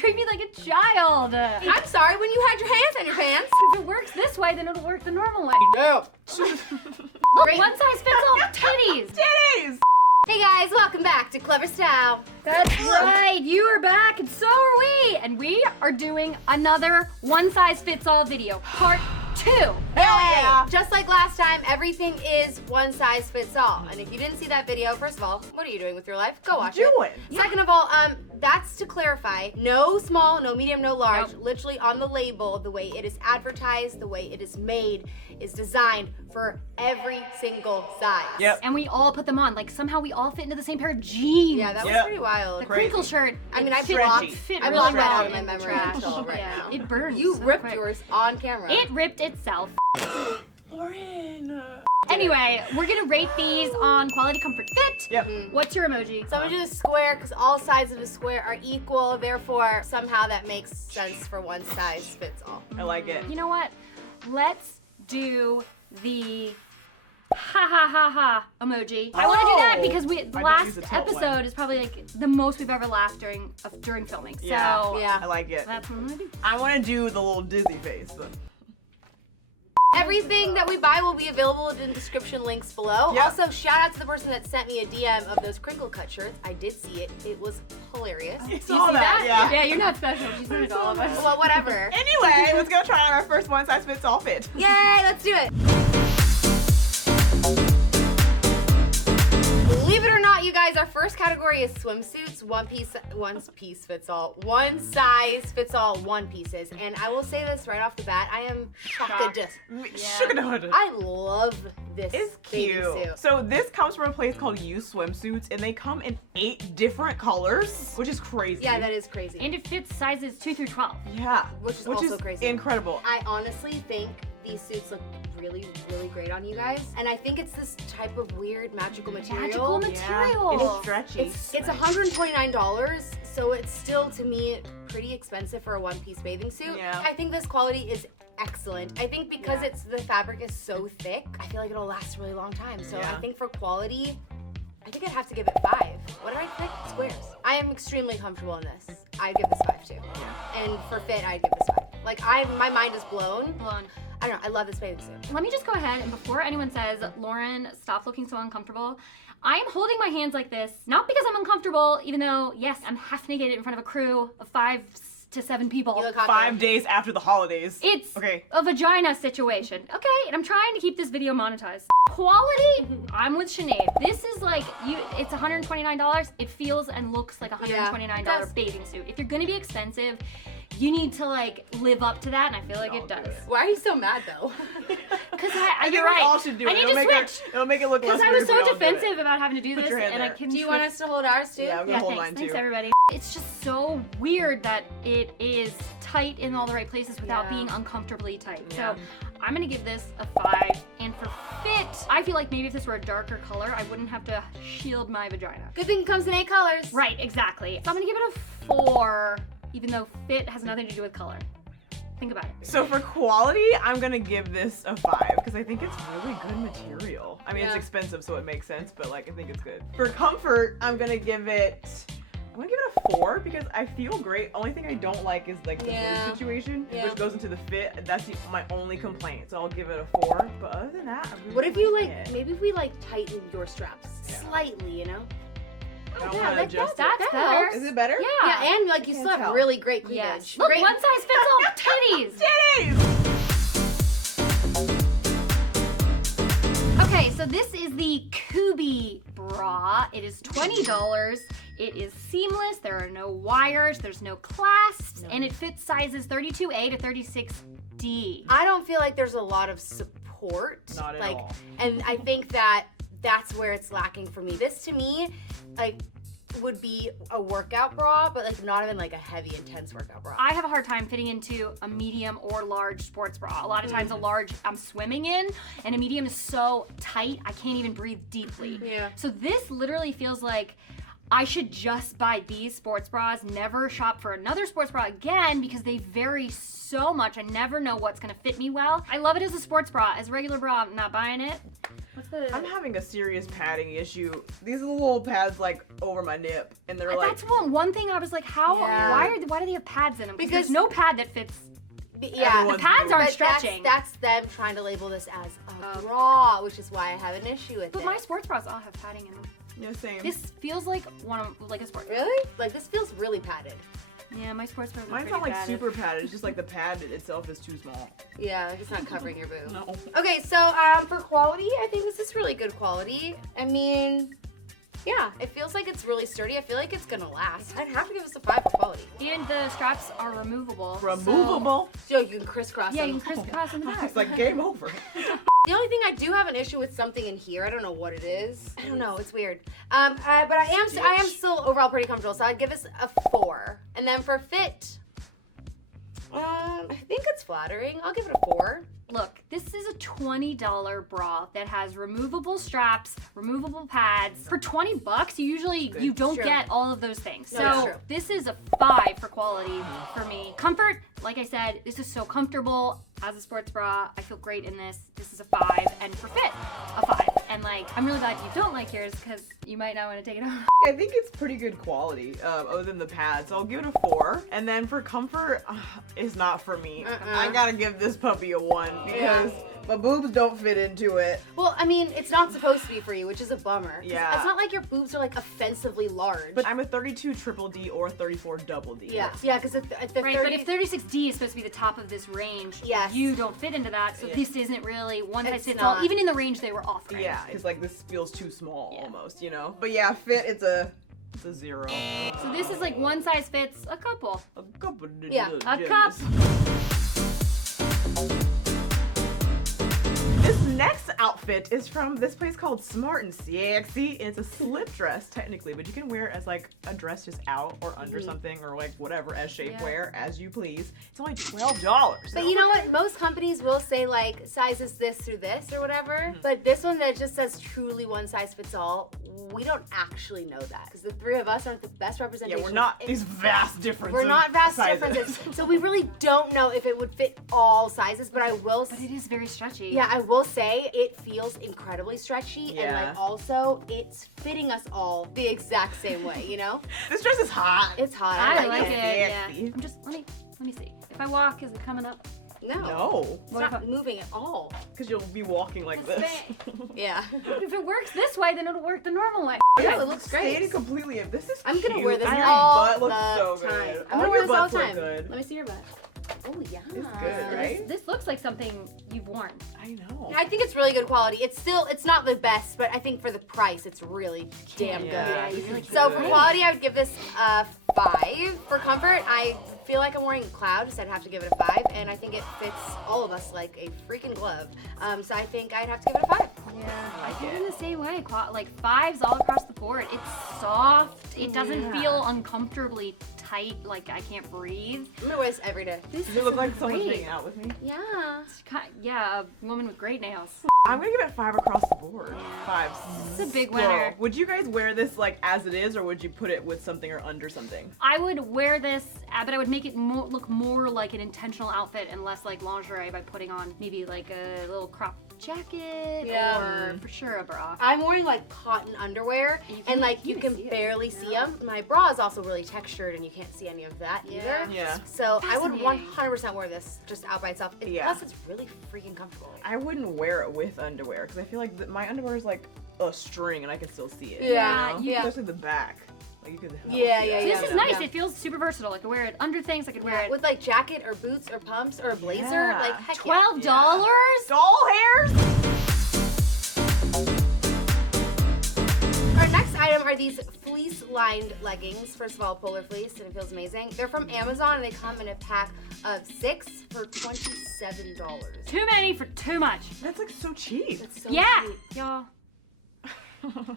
treat me like a child. I'm sorry, when you had your hands on your pants. If it works this way, then it'll work the normal way. No. Look, one size fits all titties. Titties! Hey guys, welcome back to Clevver Style. That's right, you are back and so are we. And we are doing another one size fits all video, part 2. Hell yeah! Just like last time, everything is one size fits all. And if you didn't see that video, first of all, what are you doing with your life? Go watch it. Second of all, that's to clarify, no small, no medium, no large. Nope. Literally on the label, the way it is advertised, the way it is made, is designed for every single size. Yep. And we all put them on. Like somehow we all fit into the same pair of jeans. Yeah, that was Yep. pretty wild. The crinkle shirt. I mean, I fit- blocked fit I really blocked that well out of my in the memory trash. until right Yeah, now. it burns. You so ripped quick. yours on camera. It ripped itself. Loryn. Anyway, we're gonna rate these on quality, comfort, fit. Yep. What's your emoji? So I'm gonna do a square because all sides of a square are equal. Therefore, somehow that makes sense for one size fits all. I like it. You know what? Let's do the ha ha ha ha emoji. I want to do that because the don't last use the tilt one. episode is probably like the most we've ever laughed during filming. Yeah. So Yeah. I like it. that's what I'm gonna do. I want to do the little dizzy face. Everything that we buy will be available in the description links below. Yep. Also, shout out to the person that sent me a DM of those crinkle cut shirts. I did see it. It was hilarious. You You saw see that? yeah. Yeah, you're not special. She sent it to all of us. Well, whatever. Anyway, let's go try on our first one size fits all fit. Yay, let's do it. Believe it or not, you guys, our first category is swimsuits. One piece fits all. One size fits all one pieces. And I will say this right off the bat, I am shocked. I love this It's bathing cute. suit. So this comes from a place called SWIMSUITS, and they come in 8 different colors, which is crazy. Yeah, that is crazy. And it fits sizes 2 through 12. Yeah, Which is also crazy. Incredible. I honestly think these suits look really, really great on you guys. And I think it's this type of weird magical material. Magical material. It's stretchy. It's $129, so it's still, to me, pretty expensive for a one-piece bathing suit. Yeah. I think this quality is excellent. I think because the fabric is so thick, I feel like it'll last a really long time. So Yeah. I think for quality, I think I'd have to give it 5. What did I pick? Squares. I am extremely comfortable in this. I'd give this 5 too. Yeah. And for fit, I'd give this 5. Like, my mind is blown. I don't know, I love this bathing suit. Let me just go ahead and before anyone says, Loryn, stop looking so uncomfortable, I am holding my hands like this, not because I'm uncomfortable, even though, yes, I'm half naked in front of a crew of 5 to 7 people. You look hot 5 there. days after the holidays. It's Okay. a vagina situation. Okay, and I'm trying to keep this video monetized. Quality, I'm with Sinead. This is like, it's $129. It feels and looks like a $129 Yeah, bathing suit. If you're gonna be expensive, you need to like live up to that, and I feel like it does. Why are you so mad though? Because I think you're we right. all should do it. I need It'll to make switch. it'll make it look less Because I weird was if we so all do it. defensive about having to do Put this, your hand and I there. couldn't. Do you want us to hold ours too? Yeah, I'm gonna Yeah, hold mine thanks too. everybody. It's just so weird that it is tight in all the right places without Yeah. being uncomfortably tight. Yeah. So I'm gonna give this a 5. And for fit, I feel like maybe if this were a darker color, I wouldn't have to shield my vagina. Good thing it comes in 8 colors. Right, exactly. So I'm gonna give it a 4, even though fit has nothing to do with color. Think about it. So for quality, I'm gonna give this a 5 because I think it's really good material. I mean, it's Yeah. expensive, so it makes sense, but like I think it's good. For comfort, I'm gonna give it a 4 because I feel great. Only thing I don't like is like the boot situation, which goes into the fit. That's my only complaint. So I'll give it a 4. But other than that, I really What if you like like, it. maybe if we like tighten your straps Yeah. slightly, you know? I don't yeah, wanna that- adjust That's that better. helps. Is it better? Yeah. Yeah, and like you Can't still have tell. really great cleavage. Yes. Look, Great- one size fits all titties. Titties! Okay, so this is the Kubi bra. It is $20. It is seamless. There are no wires. There's no clasps, and it fits sizes 32A to 36D. I don't feel like there's a lot of support. Not at like, all. And I think that that's where it's lacking for me. This to me, like, would be a workout bra, but like not even like a heavy, intense workout bra. I have a hard time fitting into a medium or large sports bra. A lot of times a large I'm swimming in, and a medium is so tight I can't even breathe deeply. Yeah. So this literally feels like I should just buy these sports bras, never shop for another sports bra again because they vary so much. I never know what's gonna fit me well. I love it as a sports bra. As a regular bra, I'm not buying it. I'm having a serious padding issue. These are the little pads like over my nip, and they're like. That's one thing I was like, how? Yeah. Why do they have pads in them? Because there's no pad that fits. Yeah, the pads aren't stretching. That's them trying to label this as a bra, which is why I have an issue with it. But my sports bras all have padding in them. Yeah, same. This feels like a sports bra. Really? Like this feels really padded. Yeah, my sports bras are Mine's pretty not like padded. super padded. It's just like the pad itself is too small. Yeah, like it's not covering your boob. No. Okay, so for quality, I think this is really good quality. I mean, yeah, it feels like it's really sturdy. I feel like it's gonna last. I'd have to give this a 5 for quality. And the straps are removable. Removable? So you can crisscross Yeah, them. you can crisscross in the back. It's like game over. The only thing I do have an issue with something in here. I don't know what it is. I don't know. It's weird. But I am still overall pretty comfortable. So I'd give this a 4. And then for fit, I think it's flattering. I'll give it a 4. Look, this is a $20 bra that has removable straps, removable pads. For 20 bucks, you don't True. get all of those things. No, that's So true. this is a 5 for quality for me. Comfort, like I said, this is so comfortable as a sports bra. I feel great in this. This is a 5, and for fit, a 5. And like, I'm really glad you don't like yours because you might not want to take it off. I think it's pretty good quality, other than the pads. So I'll give it a 4. And then for comfort, it's not for me. I gotta give this puppy a 1 because my boobs don't fit into it. Well, I mean, it's not supposed to be for you, which is a bummer. 'Cause Yeah. It's not like your boobs are like offensively large. But I'm a 32 triple D or 34 double D. yeah, because at the Right, 30, but if 36D is supposed to be the top of this range, Yes. you don't fit into that, so Yeah. this isn't really one size It's fits not. all. Even in the range they were off. Right? Yeah, it's like this feels too small Yeah. almost, you know? But yeah, fit, it's a 0. So this is like one size fits a couple. A couple of Yeah, a gems. cup. This next outfit is from this place called Smart and Sexy. It's a slip dress technically, but you can wear it as like a dress just out or under something or like whatever as shapewear as you please. It's only $12. But you know what? Most companies will say like sizes this through this or whatever. But this one that just says truly one size fits all, we don't actually know that because the three of us aren't the best representation. Yeah, we're not these vast differences. We're not vast sizes. differences, so we really don't know if it would fit all sizes. But I will. But it is very stretchy. Yeah, I will say it feels incredibly stretchy, and Yeah. like also it's fitting us all the exact same way. You know, This dress is hot. it's hot. I like it. Sexy. Yeah. I'm just let me see. If I walk, is it coming up? No, No, it's not moving at all. because you'll be walking like this. Yeah. But if it works this way, then it'll work the normal way. Yeah, it looks Standing great. completely. This is. I'm gonna cute. wear this And your all butt looks the so time. good. I'm All gonna wear your this all butts the look time. good. Let me see your butt. Oh yeah. It's good, right? This looks like something you've worn. I know. I think it's really good quality. It's not the best, but I think for the price, it's really damn good. Yeah, you this really is can't. So good. for quality, I would give this a 5. For comfort, I feel like I'm wearing cloud, so I'd have to give it a 5. And I think it fits all of us like a freaking glove. So I think I'd have to give it a 5. Yeah, I think in the same way. Like 5s all across the board. It's soft. It doesn't feel uncomfortably tight. Like I can't breathe. I'm gonna wear this every day. This Does it look like someone's great. hanging out with me? Yeah. Yeah, a woman with great nails. I'm gonna give it 5 across the board. 5. It's a big Plural. winner. Would you guys wear this like as it is, or would you put it with something or under something? I would wear this, but I would make it look more like an intentional outfit and less like lingerie by putting on maybe like a little crop jacket or for sure a bra. I'm wearing like cotton underwear, and like you can barely see them. My bra is also really textured, and you can't see any of that either. Yeah. So I would Fascinating. 100% wear this just out by itself. Yeah. Plus, it's really freaking comfortable. I wouldn't wear it with underwear because I feel like my underwear is like a string and I can still see it. Yeah, you know? yeah. Especially the back. Like you could. Yeah, yeah, This yeah. is nice. It feels super versatile. I could wear it under things. I could wear it. With like jacket or boots or pumps or a blazer, Yeah. like heck $12? Doll hairs. Our next item are these fleece-lined leggings. First of all, polar fleece, and it feels amazing. They're from Amazon, and they come in a pack of 6 for $27. Too many for too much. That's like so cheap. That's so Yeah, cheap. y'all.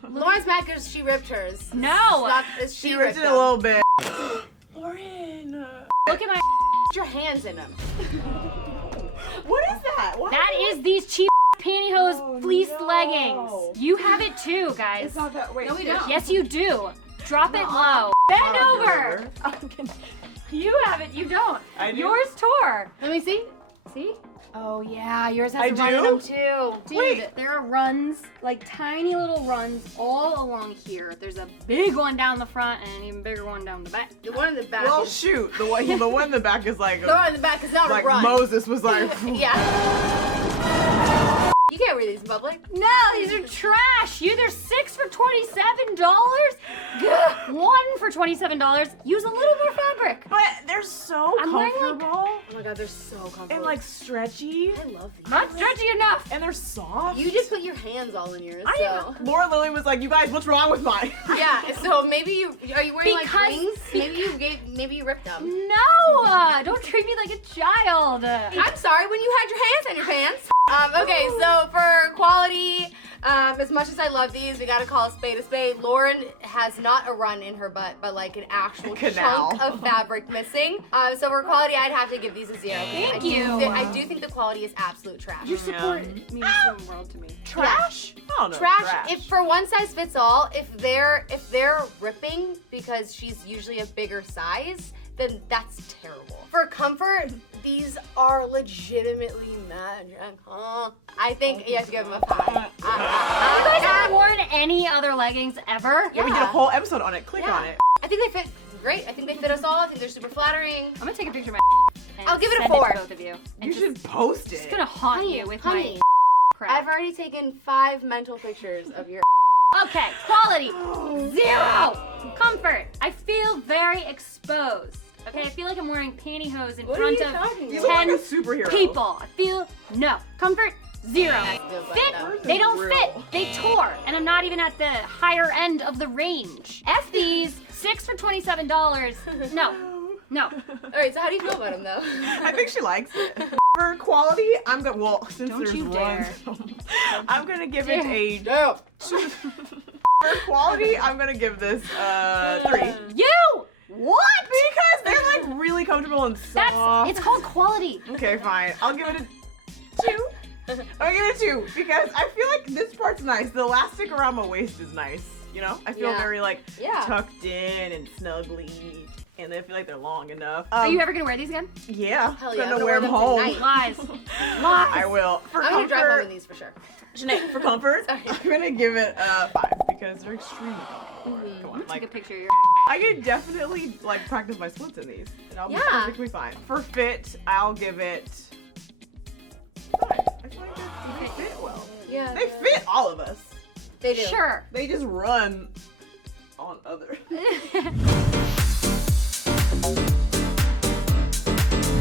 Lauren's mad because she ripped hers. No. She ripped it a little bit. Lauren. Look at my. Put your hands in them. What is that? What? That is these cheap pantyhose Oh, fleece no. leggings. You have it too, guys. It's not that. Wait. No, we don't. Yes, you do. Drop it low. Bend over. You have it, you don't. I do. Yours tore. Let me see. See? Oh yeah, yours has I a run in do? them too. Dude, Wait. there are runs, like tiny little runs all along here. There's a big one down the front and an even bigger one down the back. The one in the back. Well, is, shoot. The one in the back is like, the one in the back is not like a run. Moses was like, Yeah. You can't wear these in public. No, these are trash. They're 6 for $27. Gah. 1 for $27. Use a little more fabric. but they're so I'm wearing, like- comfortable Oh my god, they're so comfortable. and like stretchy, I love these. Not stretchy enough. and they're soft. You just put your hands all in yours. I So. Laura Lily was like, you guys, what's wrong with mine? Yeah. So maybe are you wearing Because- like rings? Maybe you ripped them. No, don't treat me like a child. I'm sorry when you had your hands on your pants. Okay, so for quality, as much as I love these, we gotta call a spade a spade. Lauren has not a run in her butt, but like an actual Canal. chunk of fabric missing. So for quality, I'd have to give these a 0. Thank I you. I do think the quality is absolute trash. Your support means the world to me. Trash? I don't know. Trash. If for one size fits all, if they're ripping because she's usually a bigger size, then that's terrible. For comfort, these are legitimately magical. I think you have to give them a 5. You guys haven't worn any other leggings ever? Yeah, we did a whole episode on it. Click on it. I think they fit great. I think they fit us all. I think they're super flattering. I'm gonna take a picture of my and I'll give it a send 4. to both of you. And You should post Just it. gonna haunt you with honey, my crap. I've already taken 5 mental pictures of your. Okay, quality, 0. Comfort, I feel very exposed. Okay, I feel like I'm wearing pantyhose in What are front you of talking You about? look like 10 a superhero. people. I feel, no. Comfort, 0. feels like Fit, that. they don't Real. fit. They tore, and I'm not even at the higher end of the range. F these, 6 for $27. No, no. All right, so how do you feel about them though? I think she likes it. For quality, I'm gonna, well, since Don't there's you dare. one, I'm gonna give it a, No. for quality, I'm gonna give this 3. You! What? Because they're like really comfortable and soft. It's called quality. Okay, fine. I'll give it a 2. I'll give it a 2 because I feel like this part's nice. The elastic around my waist is nice. You know, I feel Yeah. very like Yeah. tucked in and snuggly, and I feel like they're long enough. Are you ever gonna wear these again? Yeah, Hell I'm yeah, gonna I'm wear gonna them wear home. them Lies. I will. For I'm gonna drive home in comfort, these for sure. Sinead, for comfort, Sorry. I'm gonna give it a 5 because they're extremely comfortable. Come on, Take a like picture of your. I could definitely like practice my splits in these, and I'll be Yeah. perfectly fine. For fit, I'll give it 5. I feel like they fit well. Yeah. They fit all of us. They do. Sure. They just run on other.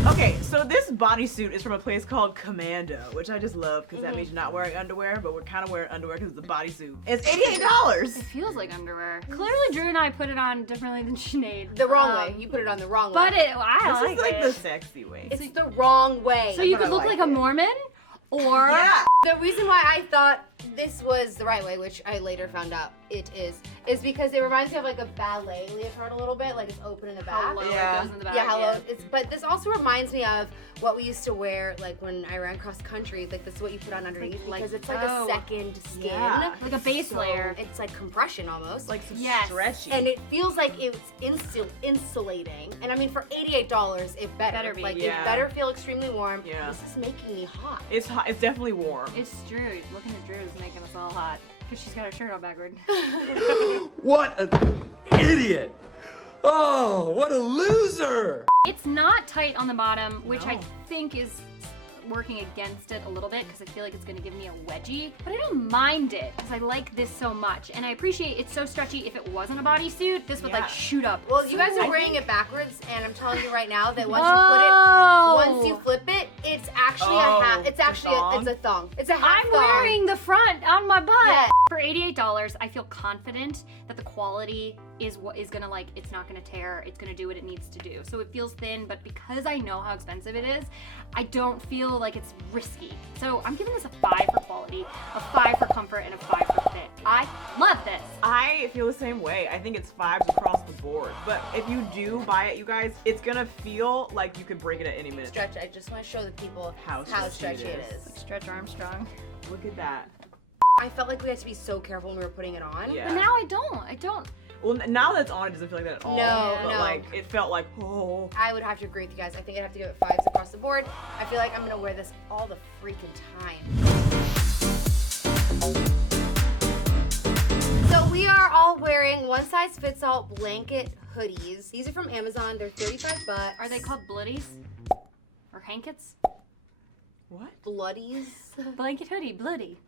Okay, so this bodysuit is from a place called Commando, which I just love because that means you're not wearing underwear, but we're kind of wearing underwear because it's a bodysuit. It's $88. It feels like underwear. Clearly, Drew and I put it on differently than Sinead. The wrong way. You put it on the wrong way. But I This like is like it. the sexy way. It's the wrong way. So you but could I look like like a it. Mormon, or Yeah. The reason why I thought this was the right way, which I later found out it is because it reminds me of like a ballet leotard a little bit, like it's open in the back. how low Yeah. it goes in the back. Yeah, hello. But this also reminds me of what we used to wear, like when I ran cross country. Like this is what you put on underneath Like- because it's like oh. a second skin. Yeah. Like a base So layer. It's like compression almost. Like some Yes. stretchy. and it feels like it's insulating. And I mean, for $88, it better. Better be. Like Yeah. it better feel extremely warm. Yeah. This is making me hot. It's hot. It's definitely warm. It's Drew. Looking at Drew is making us all hot. Because she's got her shirt on backward. What an idiot! Oh, what a loser! It's not tight on the bottom, which I No. think is working against it a little bit because I feel like it's going to give me a wedgie. But I don't mind it because I like this so much. And I appreciate it's so stretchy. If it wasn't a bodysuit, this would Yeah. like shoot up. Well, you guys So are I wearing think- it backwards, and I'm telling you right now that Oh. once you flip it, it's actually Oh, a half. It's it's a actually thong? it's a thong. It's a half I'm thong. wearing the front on my butt. Yeah. For $88, I feel confident that the quality is what is gonna like, it's not gonna tear, it's gonna do what it needs to do. So it feels thin, but because I know how expensive it is, I don't feel like it's risky. So I'm giving this a 5 for quality, a 5 for comfort, and a 5 for fit. I love this. I feel the same way. I think it's 5s across the board. But if you do buy it, you guys, it's gonna feel like you could break it at any minute. Stretch. I just want to show the people How how stretchy stretchy it it is. is. Stretch Armstrong. Look at that. I felt like we had to be so careful when we were putting it on. Yeah. But now I don't. Well, now that it's on, it doesn't feel like that at all. No, but no. like it felt like, oh. I would have to agree with you guys. I think I'd have to give it 5s across the board. I feel like I'm gonna wear this all the freaking time. So we are all wearing one size fits all blanket hoodies. These are from Amazon. They're 35 bucks. Are they called bloodies? Or hankets? What? Bloodies? Blanket hoodie, bloody.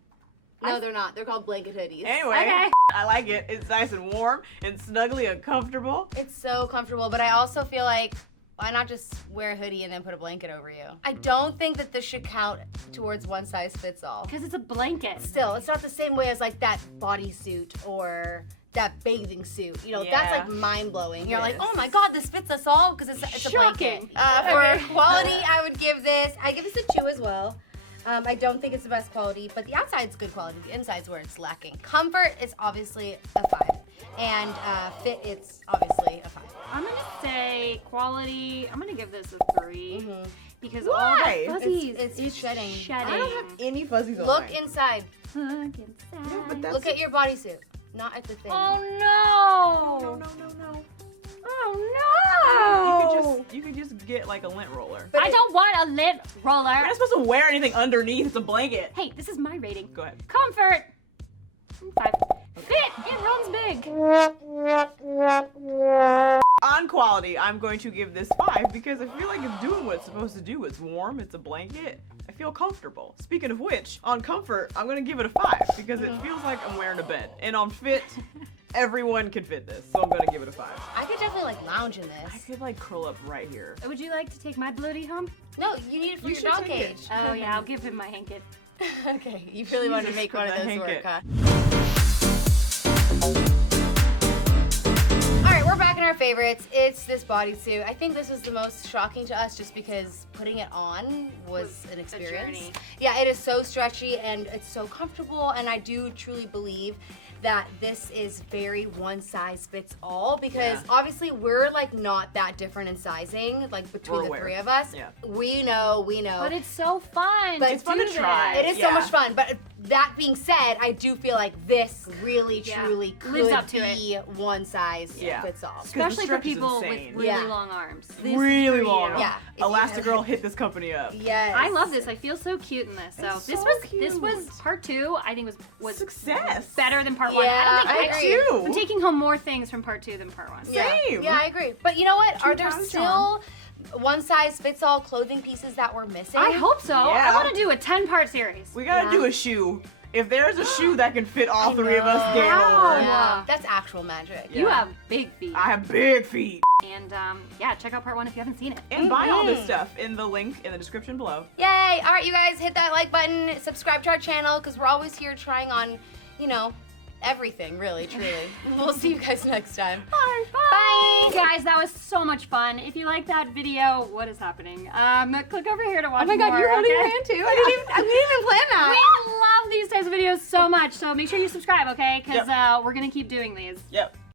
No, they're not. They're called blanket hoodies. Anyway, Okay. I like it. It's nice and warm and snuggly and comfortable. It's so comfortable, but I also feel like, why not just wear a hoodie and then put a blanket over you? I don't think that this should count towards one size fits all. Because it's a blanket. Still, it's not the same way as like that bodysuit or that bathing suit. You know, that's Yeah. like mind-blowing. You're It like, is. oh my god, this fits us all because it's a blanket. Shocking. For quality, I give this a 2 as well. I don't think it's the best quality, but the outside's good quality. The inside's where it's lacking. Comfort is obviously a 5. And fit, it's obviously a 5. I'm gonna say quality. I'm gonna give this a 3 Mhm. because Why? all the fuzzies. It's shedding. I don't have any fuzzies on Look mine. inside. Look inside. No, but that's Look at your bodysuit, not at the thing. Oh no, no! no, no, no. Oh no! You could just get like a lint roller. But I don't want a lint roller. You're not supposed to wear anything underneath. It's a blanket. Hey, this is my rating. Go ahead. Comfort. 5. Fit. It runs big. On quality, I'm going to give this 5 because I feel like it's doing what it's supposed to do. It's warm, it's a blanket. I feel comfortable. Speaking of which, on comfort, I'm going to give it a 5 because it feels like I'm wearing a bed. And on fit, everyone can fit this, so I'm going to give it a 5. I could definitely like lounge in I this. could like curl up right here. Would you like to take my bloody home? No, you need it for You your should dog take it. cage. Oh yeah, I'll give him my hanket. Okay, you really wanted to Jesus, make one of the those work, hanket. huh? Alright, we're back in our favorites. It's this bodysuit. I think this was the most shocking to us just because putting it on was an experience. journey. Yeah, it is so stretchy and it's so comfortable, and I do truly believe that this is very one size fits all because Yeah. obviously we're like not that different in sizing, like between We're the aware. 3 of us. Yeah. We know. But it's so fun. But to it's fun do to try. It is so Yeah. much fun, but that being said, I do feel like this really, Yeah. truly could Lives up to be one size Yeah. fits all. Especially for stretch is people with insane. really Yeah. long arms. Really long. Yeah. If you Elastigirl hit this company up. Yes. I love this. I feel so cute in this. So It's this so was cute. part 2. I think was Success. better than part 1. Yeah, I don't I think agree. Too. I'm taking home more things from part 2 than part 1. Yeah. Same. Yeah, I agree. But you know what? Are there times still one size fits all clothing pieces that we're missing? I hope so. Yeah. I want to do a 10-part series. We gotta Yeah. do a shoe. If there's a shoe that can fit all 3 of us, game Wow. over. Yeah, that's actual magic. You Yeah. have big feet. I have big feet. And yeah, check out part 1 if you haven't seen it. And buy all this stuff in the link in the description below. Yay! All right, you guys, hit that like button, subscribe to our channel, because we're always here trying on, you know, everything, really, truly. We'll see you guys next time. Bye. Bye. Guys, that was so much fun. If you like that video, what is happening? Click over here to watch Oh my god, more, you're holding your okay? hand too? I didn't even plan that. We love these types of videos so much, so make sure you subscribe, okay? Because Yep. we're going to keep doing these. Yep.